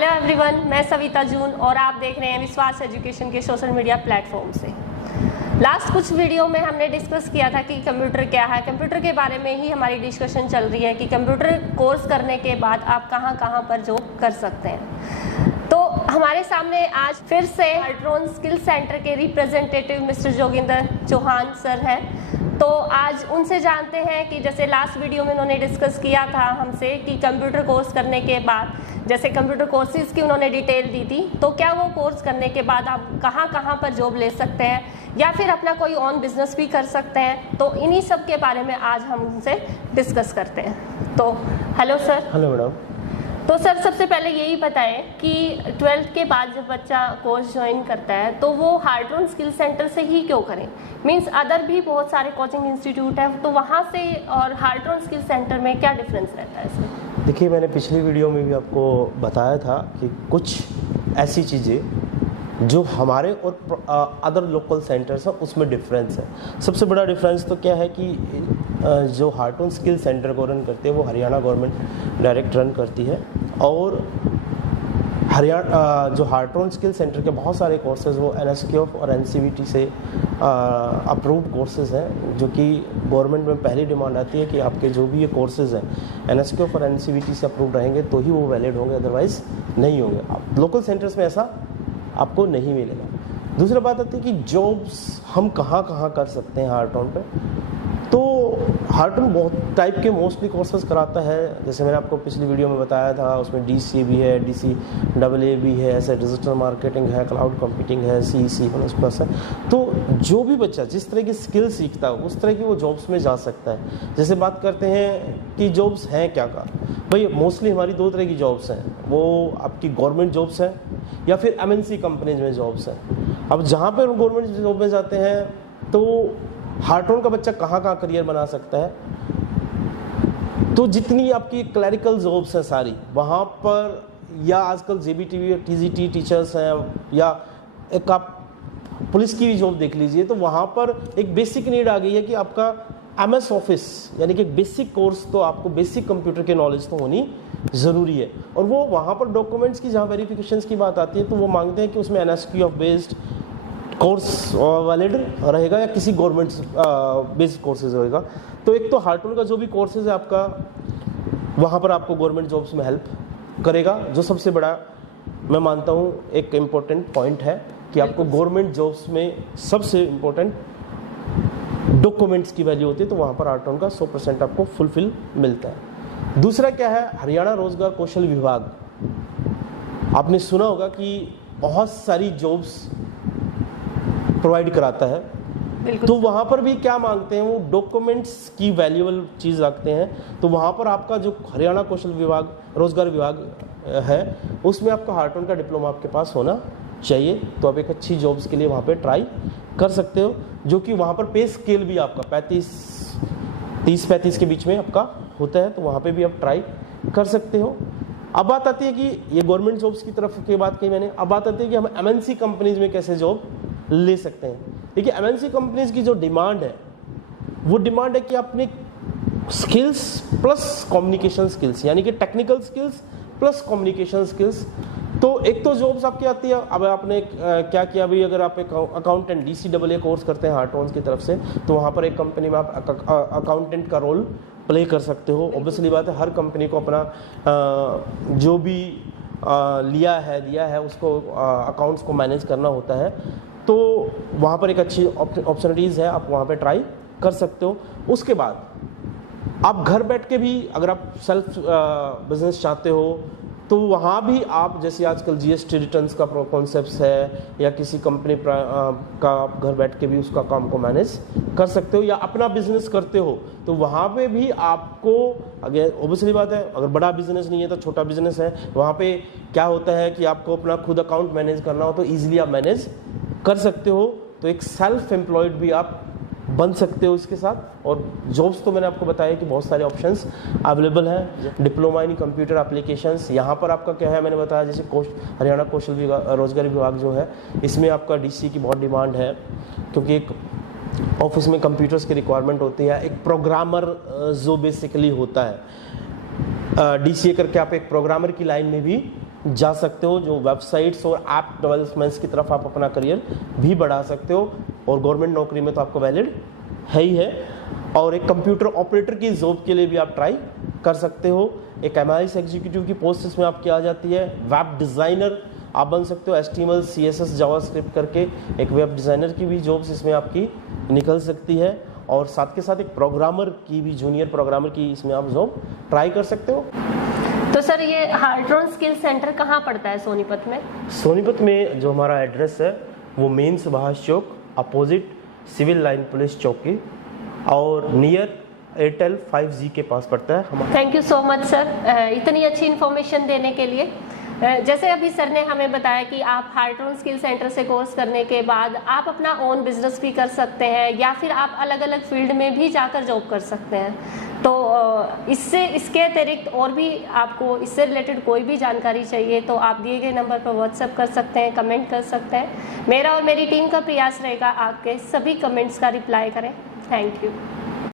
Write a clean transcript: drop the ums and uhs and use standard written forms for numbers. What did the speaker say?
Hello everyone, मैं सविता जून और आप देख रहे हैं विश्वास एजुकेशन के सोशल मीडिया प्लेटफॉर्म से। लास्ट कुछ वीडियो में हमने डिस्कस किया था कि कंप्यूटर क्या है। कंप्यूटर के बारे में ही हमारी डिस्कशन चल रही है कि कंप्यूटर कोर्स करने के बाद आप कहां कहां पर जॉब कर सकते हैं। तो हमारे सामने आज फिर से हार्ट्रॉन स्किल सेंटर के representative mister Joginder Chauhan sir हैं। तो आज उनसे जानते हैं कि जैसे लास्ट वीडियो में उन्होंने डिस्कस किया था हमसे कि कंप्यूटर कोर्स करने के बाद जैसे कंप्यूटर कोर्सेज की उन्होंने डिटेल दी थी, तो क्या वो कोर्स करने के बाद आप कहाँ कहाँ पर जॉब ले सकते हैं या फिर अपना कोई ऑन बिजनेस भी कर सकते हैं। तो इन्हीं सब के बारे में आज हम उनसे डिस्कस करते हैं। तो हेलो सर। Hello madam. तो सर सबसे पहले यही बताएं कि 12th के बाद जब बच्चा कोर्स ज्वाइन करता है तो वो हार्ट्रॉन स्किल सेंटर से ही क्यों करें। मींस अदर भी बहुत सारे कोचिंग इंस्टीट्यूट है, तो वहाँ से और हार्ट्रॉन स्किल सेंटर में क्या डिफरेंस रहता है इसमें? देखिए, मैंने पिछली वीडियो में भी आपको बताया था कि कुछ ऐसी चीज़ें जो हमारे और अदर लोकल सेंटर्स हैं उसमें डिफरेंस है। सबसे बड़ा डिफरेंस तो क्या है कि जो हार्ट्रॉन स्किल सेंटर को रन करते हैं वो हरियाणा गवर्नमेंट डायरेक्ट रन करती है, और हरियाणा जो हार्ट्रॉन स्किल सेंटर के बहुत सारे कोर्सेज वो NSQF और NCVT से अप्रूव्ड कोर्सेज हैं, जो कि गवर्नमेंट में पहली डिमांड आती है कि आपके जो भी ये कोर्सेज हैं NSQF और NCVT से अप्रूव्ड रहेंगे तो ही वो वैलिड होंगे, अदरवाइज नहीं होंगे। आप लोकल सेंटर्स में ऐसा आपको नहीं मिलेगा। दूसरी बात आती है कि जॉब्स हम कहाँ कहाँ कर सकते हैं हार्ट्रॉन पे। तो हार्ट्रॉन बहुत टाइप के मोस्टली कोर्सेज कराता है, जैसे मैंने आपको पिछली वीडियो में बताया था, उसमें DCA भी है, DCAA भी है, ऐसे डिजिटल मार्केटिंग है, क्लाउड कंप्यूटिंग है, C++ है। तो जो भी बच्चा जिस तरह की स्किल सीखता है उस तरह की वो जॉब्स में जा सकता है। जैसे बात करते हैं कि जॉब्स हैं क्या का, भाई मोस्टली हमारी दो तरह की जॉब्स हैं, वो आपकी गवर्नमेंट जॉब्स हैं या फिर MNC कंपनीज में जॉब्स हैं। अब जहाँ पर गवर्नमेंट जॉब में जाते हैं तो हार्ट्रॉन का बच्चा कहाँ कहाँ करियर बना सकता है, तो जितनी आपकी क्लरिकल जॉब्स हैं सारी वहाँ पर, या आजकल JBT TGT टीचर्स हैं, या एक आप पुलिस की भी जॉब देख लीजिए, तो वहाँ पर एक बेसिक नीड आ गई है कि आपका MS ऑफिस यानी कि बेसिक कोर्स, तो आपको बेसिक कंप्यूटर के नॉलेज तो होनी ज़रूरी है। और वो वहाँ पर डॉक्यूमेंट्स की जहाँ वेरिफिकेशंस की बात आती है तो वो मांगते हैं कि उसमें NSQF बेस्ड कोर्स वैलिड रहेगा या किसी गवर्नमेंट बेस्ड कोर्सेज रहेगा। तो एक तो हार्ट्रॉन का जो भी कोर्सेज है आपका, वहाँ पर आपको गवर्नमेंट जॉब्स में हेल्प करेगा, जो सबसे बड़ा मैं मानता हूँ एक इम्पोर्टेंट पॉइंट है कि आपको गवर्नमेंट जॉब्स में सबसे इम्पोर्टेंट डॉक्यूमेंट्स की वैल्यू होती है, तो वहाँ पर हार्ट्रॉन का 100% आपको फुलफिल मिलता है। दूसरा क्या है, हरियाणा रोजगार कौशल विभाग, आपने सुना होगा कि बहुत सारी जॉब्स प्रोवाइड कराता है। तो वहाँ पर भी क्या मांगते हैं, वो डॉक्यूमेंट्स की वैल्यूएबल चीज़ रखते हैं। तो वहाँ पर आपका जो हरियाणा कौशल विभाग रोजगार विभाग है उसमें आपका हार्ट्रॉन का डिप्लोमा आपके पास होना चाहिए, तो आप एक अच्छी जॉब्स के लिए वहाँ पे ट्राई कर सकते हो, जो कि वहाँ पर पे स्केल भी आपका 30-35 के बीच में आपका होता है, तो वहाँ पे भी आप ट्राई कर सकते हो। अब बात आती है कि ये गवर्नमेंट जॉब्स की तरफ की बात कही मैंने, अब बात आती है कि हम MNC कंपनीज में कैसे जॉब ले सकते हैं। देखिए, MNC कंपनीज की जो डिमांड है वो डिमांड है कि अपने स्किल्स प्लस कम्युनिकेशन स्किल्स, यानी कि technical skills plus communication skills. तो एक तो जॉब्स आपकी आती है, अब आपने क्या किया, अभी अगर आप एक अकाउंटेंट DCAA कोर्स करते हैं हार्ट्रॉन की तरफ से, तो वहाँ पर एक कंपनी में आप अकाउंटेंट का रोल प्ले कर सकते हो। ऑब्वियसली बात है, हर कंपनी को अपना जो भी दिया है उसको अकाउंट्स को मैनेज करना होता है, तो वहाँ पर एक अच्छी अपॉर्चुनिटीज़ है, आप वहाँ पे ट्राई कर सकते हो। उसके बाद आप घर बैठ के भी अगर आप सेल्फ बिजनेस चाहते हो तो वहाँ भी आप, जैसे आजकल GST रिटर्न्स का कॉन्सेप्ट है, या किसी कंपनी का आप घर बैठ के भी उसका काम को मैनेज कर सकते हो, या अपना बिजनेस करते हो तो वहाँ पे भी आपको, अगर ऑब्वियसली बात है अगर बड़ा बिजनेस नहीं है तो छोटा बिजनेस है, वहाँ पे क्या होता है कि आपको अपना खुद अकाउंट मैनेज करना हो तो ईजिली आप मैनेज कर सकते हो। तो एक सेल्फ एम्प्लॉयड भी आप बन सकते हो इसके साथ। और जॉब्स तो मैंने आपको बताया कि बहुत सारे ऑप्शंस अवेलेबल हैं। डिप्लोमा इन कंप्यूटर एप्लीकेशंस, यहाँ पर आपका क्या है मैंने बताया, जैसे हरियाणा कौशल रोजगार विभाग जो है इसमें आपका DCA की बहुत डिमांड है, क्योंकि एक ऑफिस में कंप्यूटर्स की रिक्वायरमेंट होती है, एक प्रोग्रामर जो बेसिकली होता है DCA करके आप एक प्रोग्रामर की लाइन में भी जा सकते हो, जो वेबसाइट्स और ऐप डेवलपमेंट्स की तरफ आप अपना करियर भी बढ़ा सकते हो, और गवर्नमेंट नौकरी में तो आपको वैलिड है ही है। और एक कंप्यूटर ऑपरेटर की जॉब के लिए भी आप ट्राई कर सकते हो। एक MIS एग्जीक्यूटिव की पोस्ट इसमें आपकी आ जाती है। वेब डिज़ाइनर आप बन सकते हो, HTML CSS जावास्क्रिप्ट करके एक वेब डिज़ाइनर की भी जॉब्स इसमें आपकी निकल सकती है। और साथ के साथ एक प्रोग्रामर की भी, जूनियर प्रोग्रामर की इसमें आप जॉब ट्राई कर सकते हो। तो सर ये हार्ट्रॉन स्किल सेंटर कहाँ पड़ता है सोनीपत में? सोनीपत में जो हमारा एड्रेस है वो main Subhash Chowk opposite civil line police चौकी और नियर एयरटेल 5G के पास पड़ता है हमारा। Thank you so much sir इतनी अच्छी इन्फॉर्मेशन देने के लिए। जैसे अभी सर ने हमें बताया कि आप हार्ट्रॉन स्किल सेंटर से कोर्स करने के बाद आप अपना ओन बिजनेस भी कर सकते हैं, या फिर आप अलग अलग फील्ड में भी जाकर जॉब कर सकते हैं। तो इसके अतिरिक्त और भी आपको इससे रिलेटेड कोई भी जानकारी चाहिए तो आप दिए गए नंबर पर व्हाट्सएप कर सकते हैं, कमेंट कर सकते हैं। मेरा और मेरी टीम का प्रयास रहेगा आपके सभी कमेंट्स का रिप्लाई करें। Thank you.